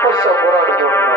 তপস্যা করার জন্য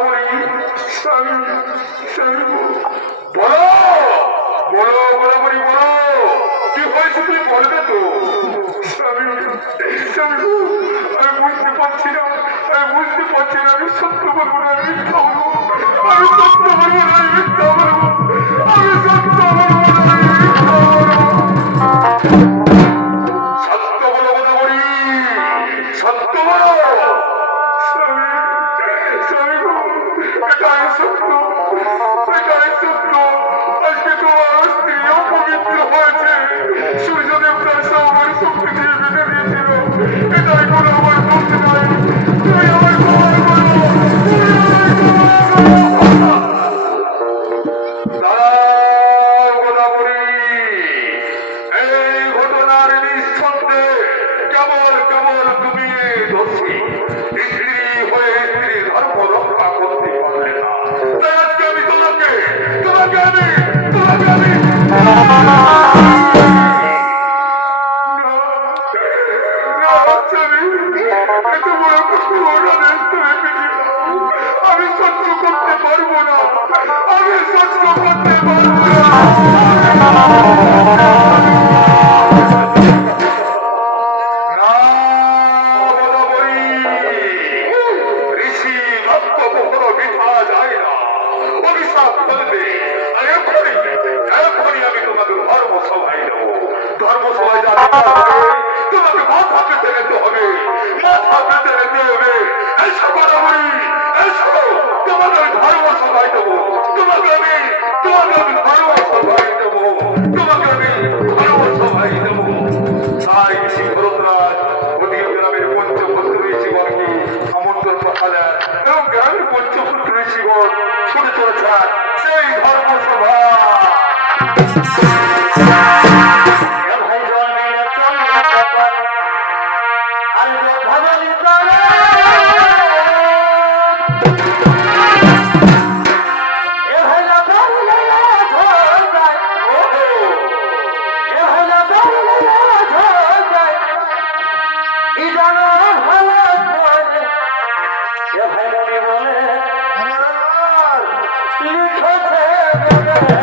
গোদাবরী স্বামী স্বামী বলো বলো গোদাবরী বলো কি হয়েছে তুমি বলবে তো স্বামী স্বামী আমি বুঝতে পারছি না আমি সত্য বলবো না আমি মিথ্যা বলবো আমি সত্য বলবো না আমি মিথ্যা বলবো আমি সত্য বলবো না আমি মিথ্যা বলবো সত্য বলো গোদাবরী সত্য বলো স্বামী স্বামী এটাই সত্য আজকে তোমার স্ত্রী অপবিত্র হয়েছে সূর্যদেব তার সবার শক্তি দিয়ে বেঁধে দিয়েছিল এটাই কোনো আমার দোষ নাই তুমি আমার ক্ষমা করো গোদাবরী এই ঘটনার নিঃসন্দেহে কেবল কেবল তুমি দোষী স্ত্রী হয়ে স্ত্রী ধর্ম রক্ষা করতে পারলে না তাই আজকে আমি তোমাকে আমি সহ্য করতে পারবো না ঋষি ভক্ত কখনো বৃথা যায় না অভিশাপ করবে আর এখনই আমি তোমাকে ধর্মসভায় দেবো ধর্মসভায় যাবে তোমাকে মাথা পেতে নিতে হবে এসো গোদাবরী এসো তোমাকে আমি ধর্মসভায় দেবো তোমাকে আমি ধর্মসভায় দেবো তাই ঋষি ভরতরাজ ওদিকে গ্রামের পঞ্চপুত্র ঋষিগণকে আমন্ত্রণ পাঠালেন এবং গ্রামের পঞ্চপুত্র ঋষিগণ ছুটে চলেছেন সেই ধর্মসভা লিখেছে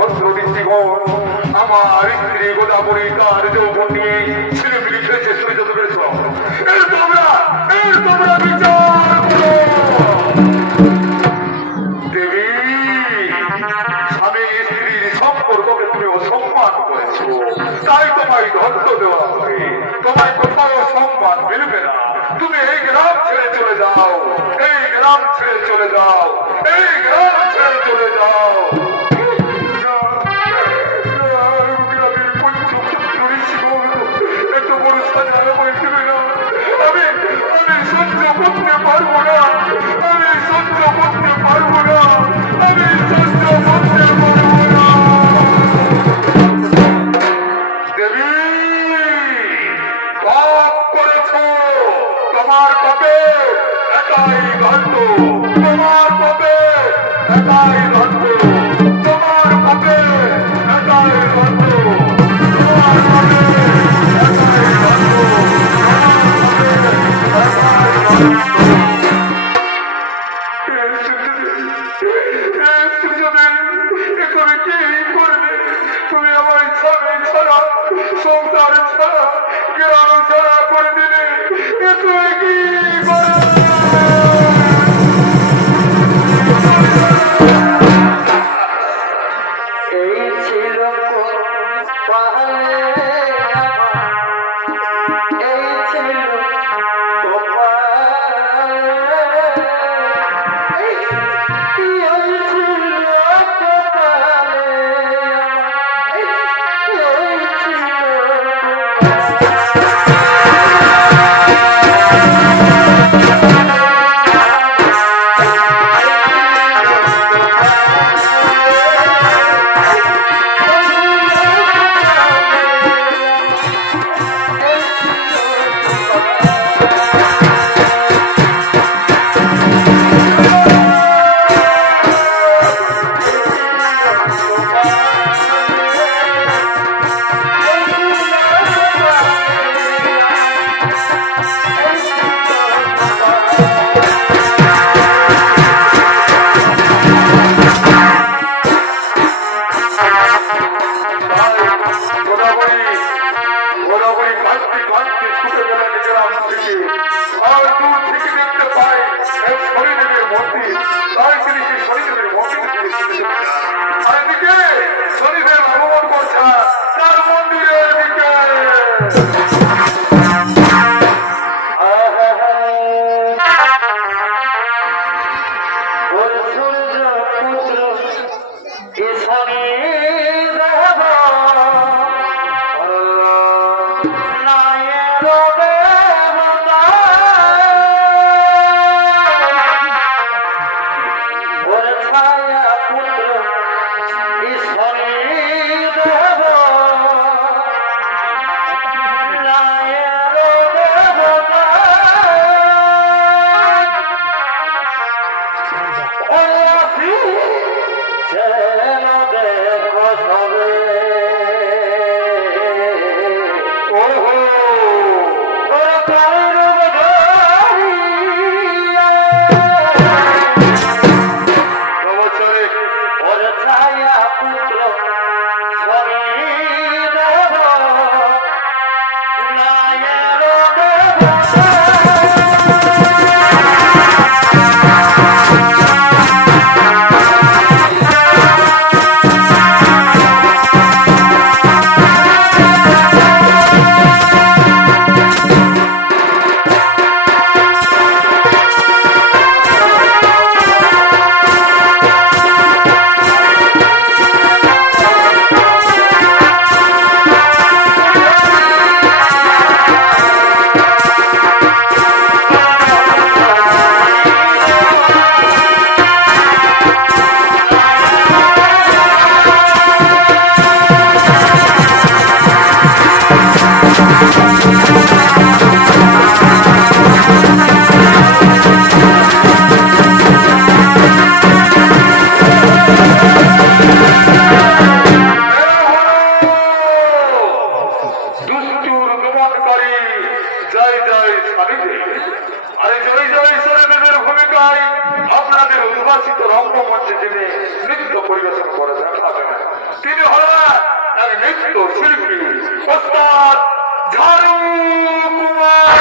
ভদ্র ঋষিগণ আমার স্ত্রী গোদাবরী তার যৌবন নিয়ে ছেলেপিলি খেয়েছে শুনে যেতে পেরেছ এর তোমরা বিচার করো দেবী স্বামী স্ত্রীর সম্পর্ককে তুমি অসম্মান করেছো তাই তোমায় দণ্ড দেওয়া হবে তোমায় কোথাও সম্মান মিলবে না তুমি এই গ্রাম ছেড়ে চলে যাও এই গ্রাম ছেড়ে চলে যাও এই গ্রাম ছেড়ে চলে যাও এত বড় সাজা আমায় দেবে না আমি সহ্য করতে পারবো না আমি সহ্য করতে পারবো না আমি সহ্য করতে পারবো না দেবী পাপ করেছ তোমার পাপে একাই দণ্ড তোমার পাপে একাই দণ্ড তোমার পাপে একাই দণ্ড তোমার পাপে একাই দণ্ড তুমি আমার স্বামী ছাড়া সংসার ছাড়া গ্রাম ছাড়া করে দিলে তুমি কি এই ছিল এই ছিল শনিদেব আগমন করছে তার মন্দিরের দিকে আর জয় জয় সরদেবের ভূমিকায় আপনাদের উদ্ভাসিত রঙ্গমঞ্চে যিনি নৃত্য পরিবেশন করে দেখাবেন তিনি হলেন এক নৃত্য শিল্পী ওস্তাদ ঝাড়ু কুমার।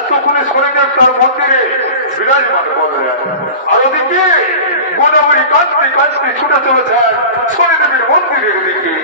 এতক্ষণে শনিদেব তার মন্দিরে বিরাজমান করলেন আর ওদিকে গোদাবরী কাঁচতে কাঁচতে ছুটে চলেছেন শনিদেবের মন্দিরের দিকে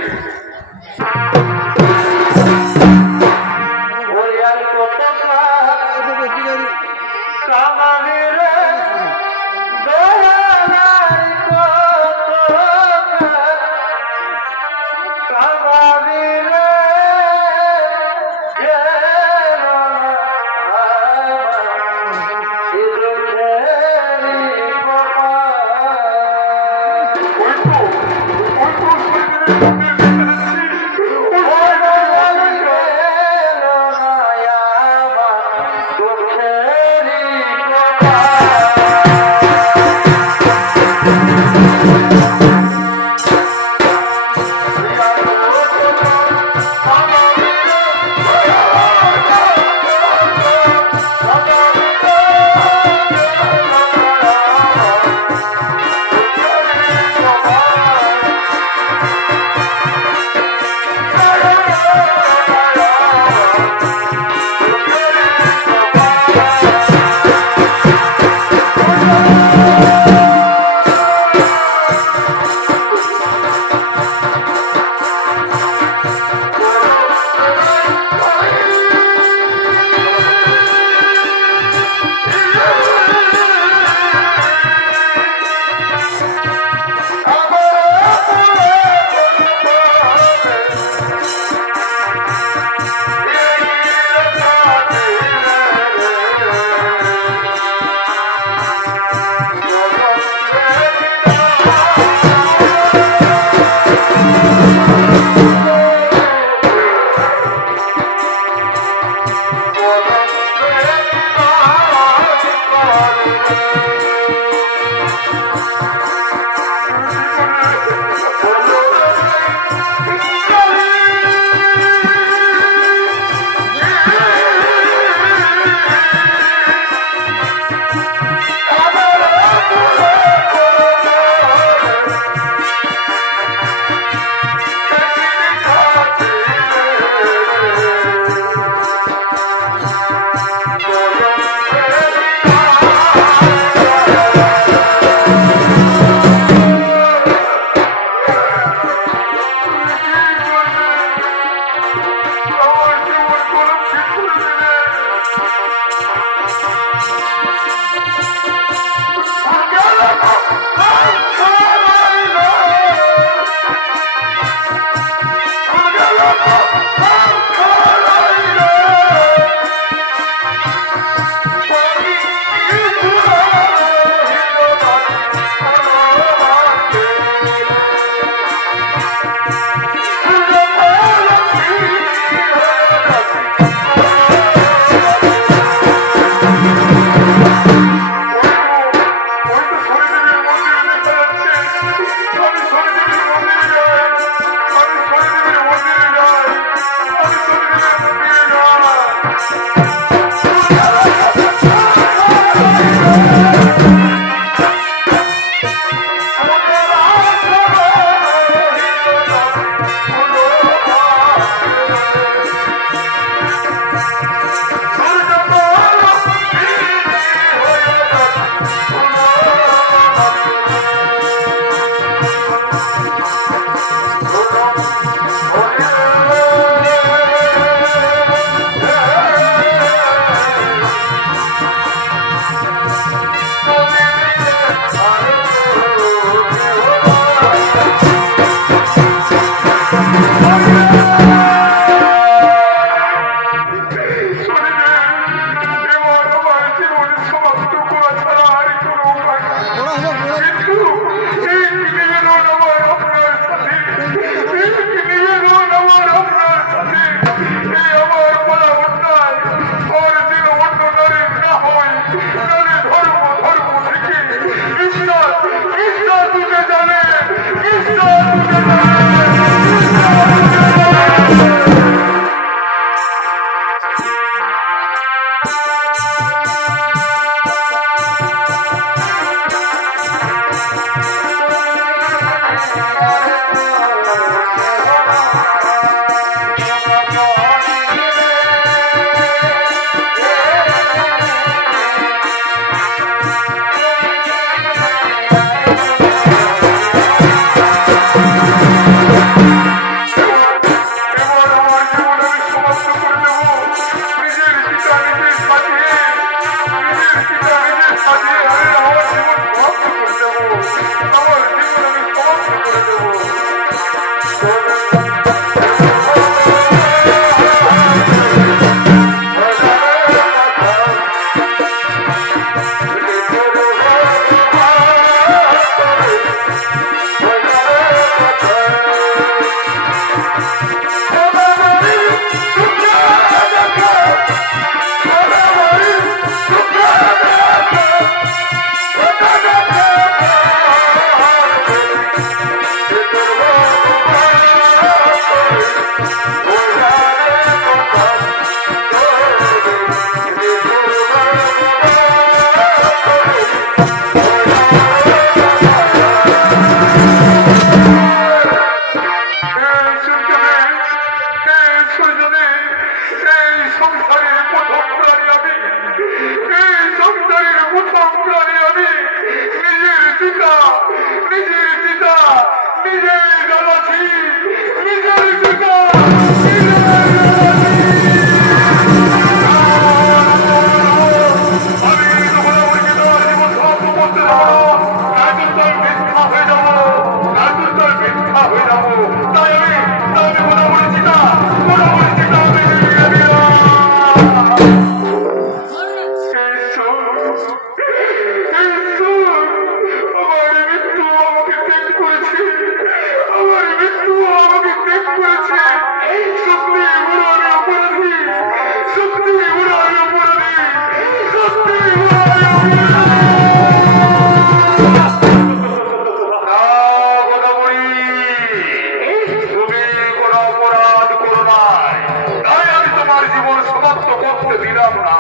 সমাপ্ত করতে দিলাম না।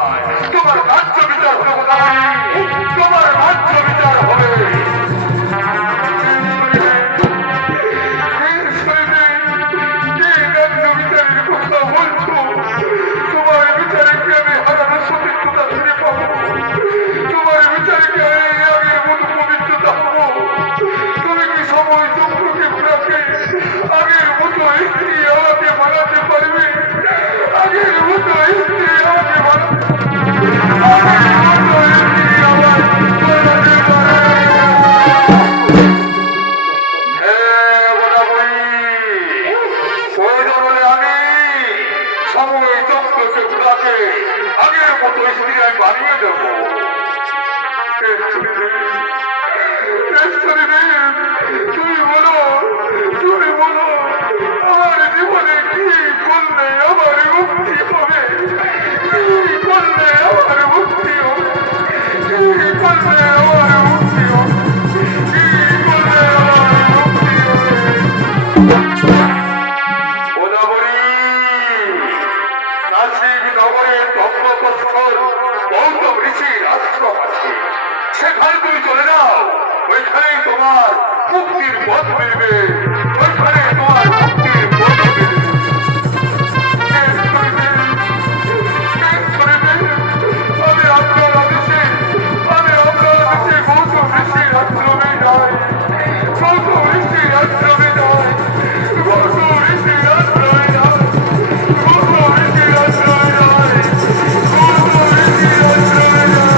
তোমার রাজ্য বিচার হবে কোথায়? তোমার রাজ্য বিচার হবে আগের মতো স্ত্রী আমি বানিয়ে দেবো। তুমি বলো আমার জীবনে কি করলে আমার মুক্তি হবে? কি করলে আমার মুক্তি হবে? কি করলে আমার মুক্তি হবে? কি করলে আমার মুক্তি হবে? নাসিক নগরে তত্ত্বপস্থর গৌতম ঋষির আশ্রম আছে, সেখানে তুমি চলে যাও। ওইখানেই তোমার মুক্তির পথ মিলবে, ওইখানে তোমার মুক্তির পথ মিলবে। আমি আপনার আদেশে গৌতম ঋষির আশ্রমে যাই, গৌতম ঋষির আশ্রমে যাই, গৌতম ঋষির আশ্রমে যাই, গৌতম ঋষির আশ্রমে যাই, গৌতম ঋষির আশ্রমে যাই।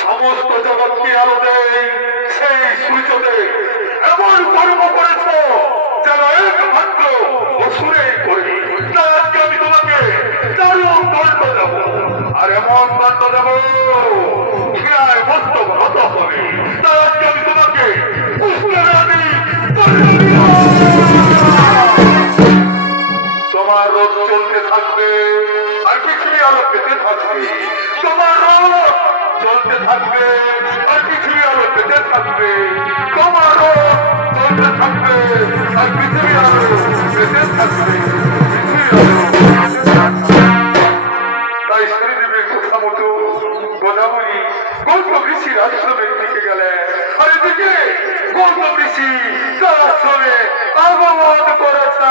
সমস্ত জগৎকে আলো দেয় সেই সূর্যদেব এমন কর্ম করেছ যেন একমাত্র অসুরে করি। আজকে আমি তোমাকে দারুণ দণ্ড দেব, আর এমন দণ্ড দেব ঘৃণায় মস্তক হত হবে। আজকে আমি তোমাকে তোমার রোগ চলতে থাকবে আর পৃথিবী আলো পেতে থাকবে। তোমার রোগ চলতে থাকবে আর পৃথিবী আলো পেতে থাকবে। তোমার রোগ চলতে থাকবে আর পৃথিবী আলো পেতে থাকবে। তাই শ্রীদেবীর কথা মতো গোদাবরী গৌতম ঋষির আশ্রমের দিকে গেলে, আর এদিকে গৌতম ঋষি তার আশ্রমে আগমন করেছে।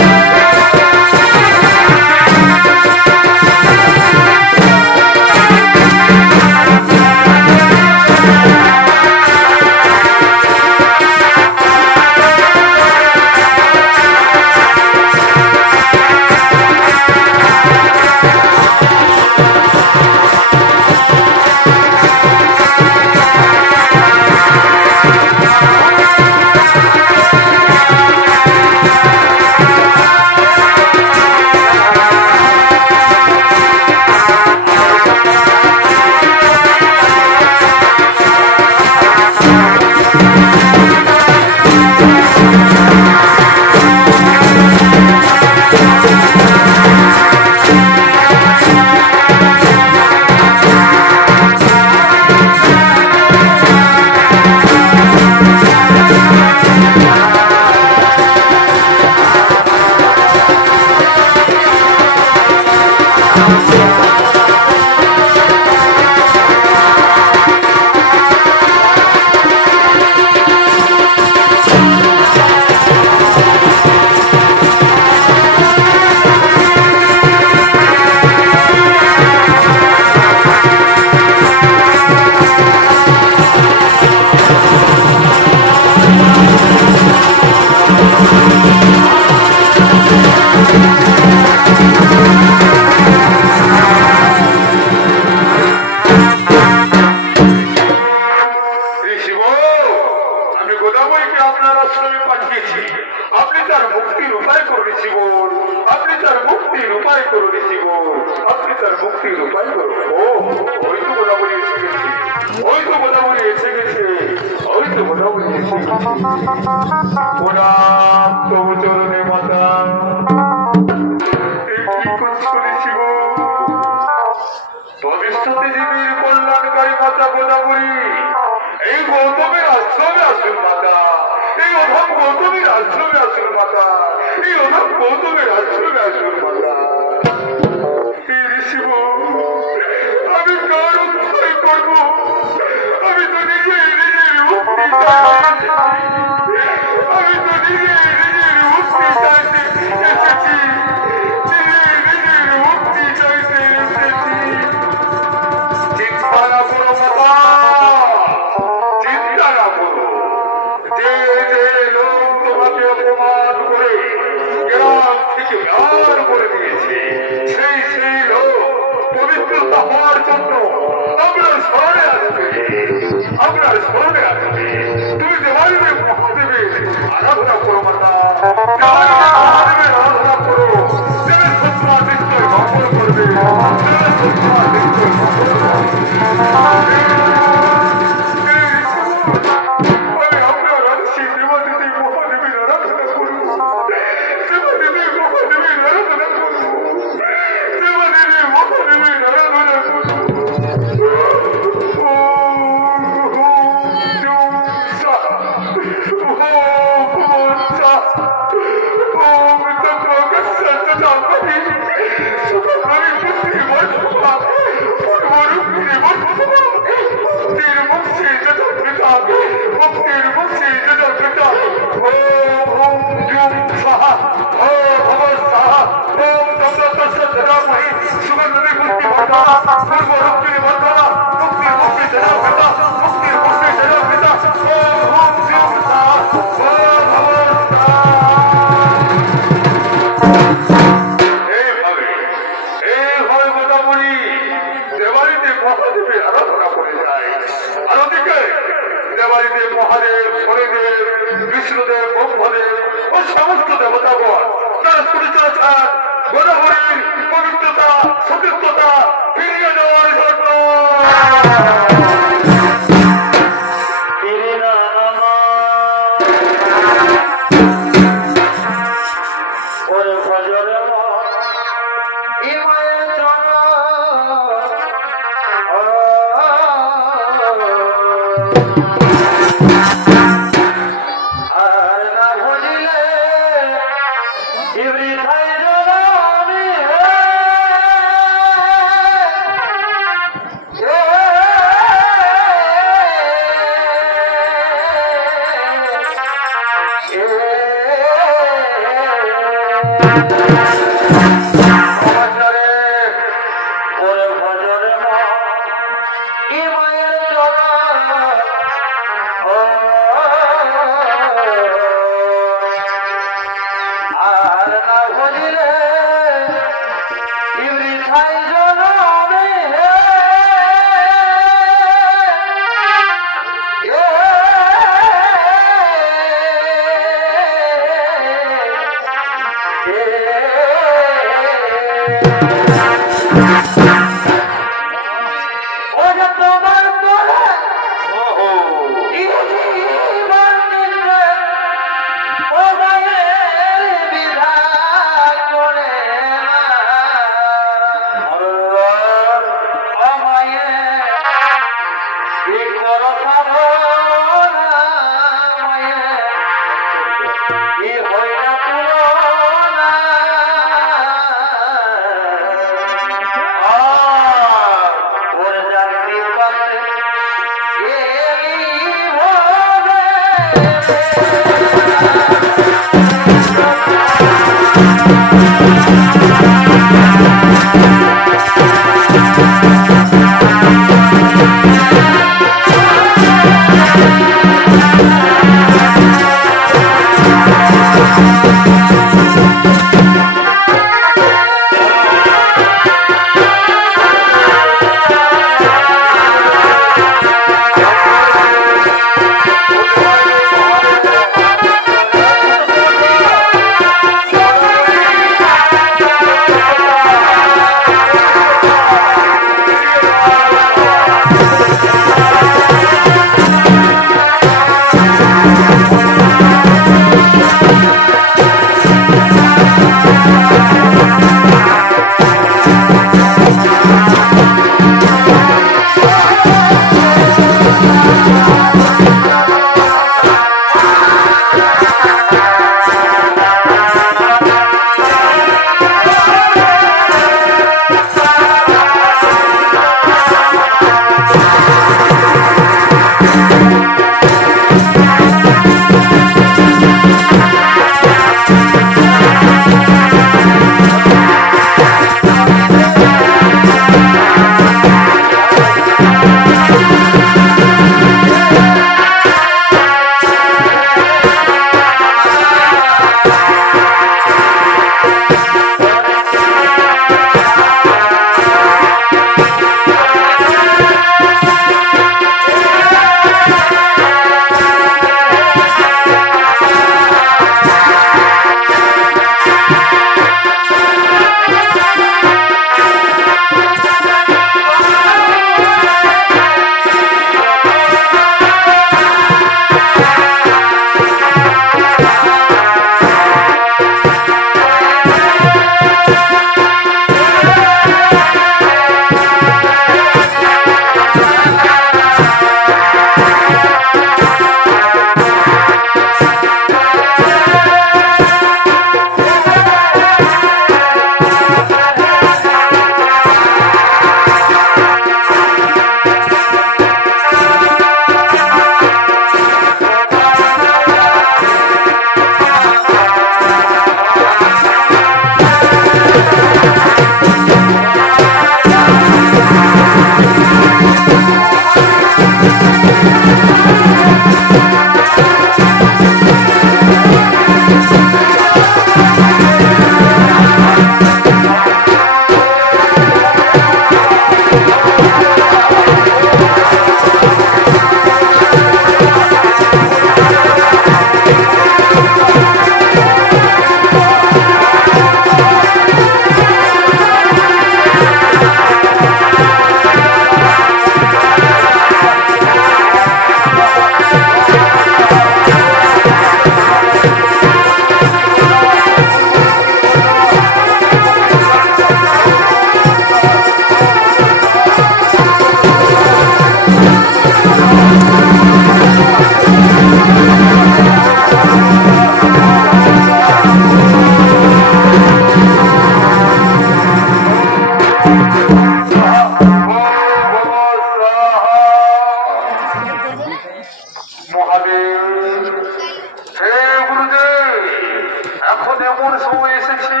করেছি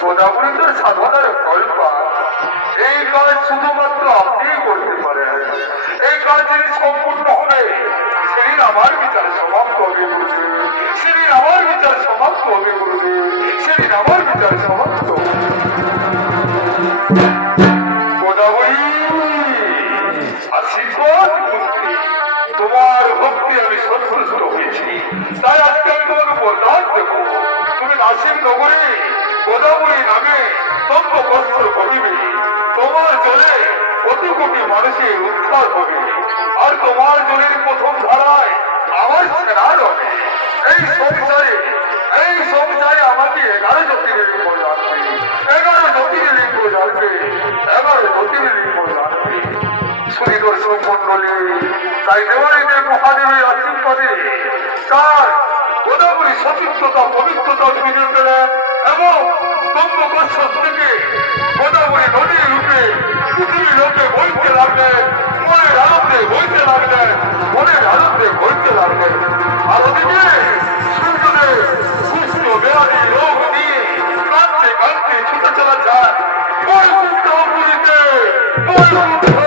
গোদাবরী তোর সাধনার ফল পায়। এই কাজ শুধুমাত্র আপনিই করতে পারেন। এই কাজ যদি সম্পূর্ণ হবে সেদিন আমার বিচার সমাপ্ত হবে গুরুদেব, সেদিন আমার বিচার সমাপ্ত হবে গুরুদেব, সেদিন আমার বিচার সমাপ্ত। গোদাবরী আশীর্বাদ পুত্রী, তোমার ভক্তি আমি সন্তুষ্ট হয়েছি, তাই আজকে আমি তোমাকে বরদান দেব। তুমি নাসিম নগরে গোদাবরী নামে তত্ত্ব বস্ত্র করিবে, তোমার জলে কত কোটি মানুষের উদ্ধার হবে, আর তোমার জলের প্রথম ধারায় আমার স্নান হবে। এই সংসারে আমাকে 11 জ্যোতির্লিঙ্গ জানবে, 11 জ্যোতির্লিঙ্গ জানবে, 11 জ্যোতির্লিঙ্গ জানবে। সুদর্শন মন্ডলী তাই দেওয়ারিতে মহাদেবের আশীর্বাদে তার গোদাবরী সতীর্থতা পবিত্রতা খুঁজে পেলেন এবং তন্ত্রকর্ষণ থেকে গোদাবরী নদীর রূপে পৃথিবীর লোকে বইতে লাগলেন, মনের আনন্দে বইতে লাগলেন, মনের আনন্দে বইতে লাগলেন। আর ওদিকে সূর্যদেব সুস্থ বেড়ালি রোগ নিয়ে কাঁদতে কাঁদতে ছুটে চলা যায় বৈকুণ্ঠপুরীতে, বৈকুণ্ঠপুরীতে।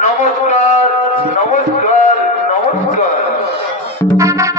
নমস্কার নমস্কার নমস্কার।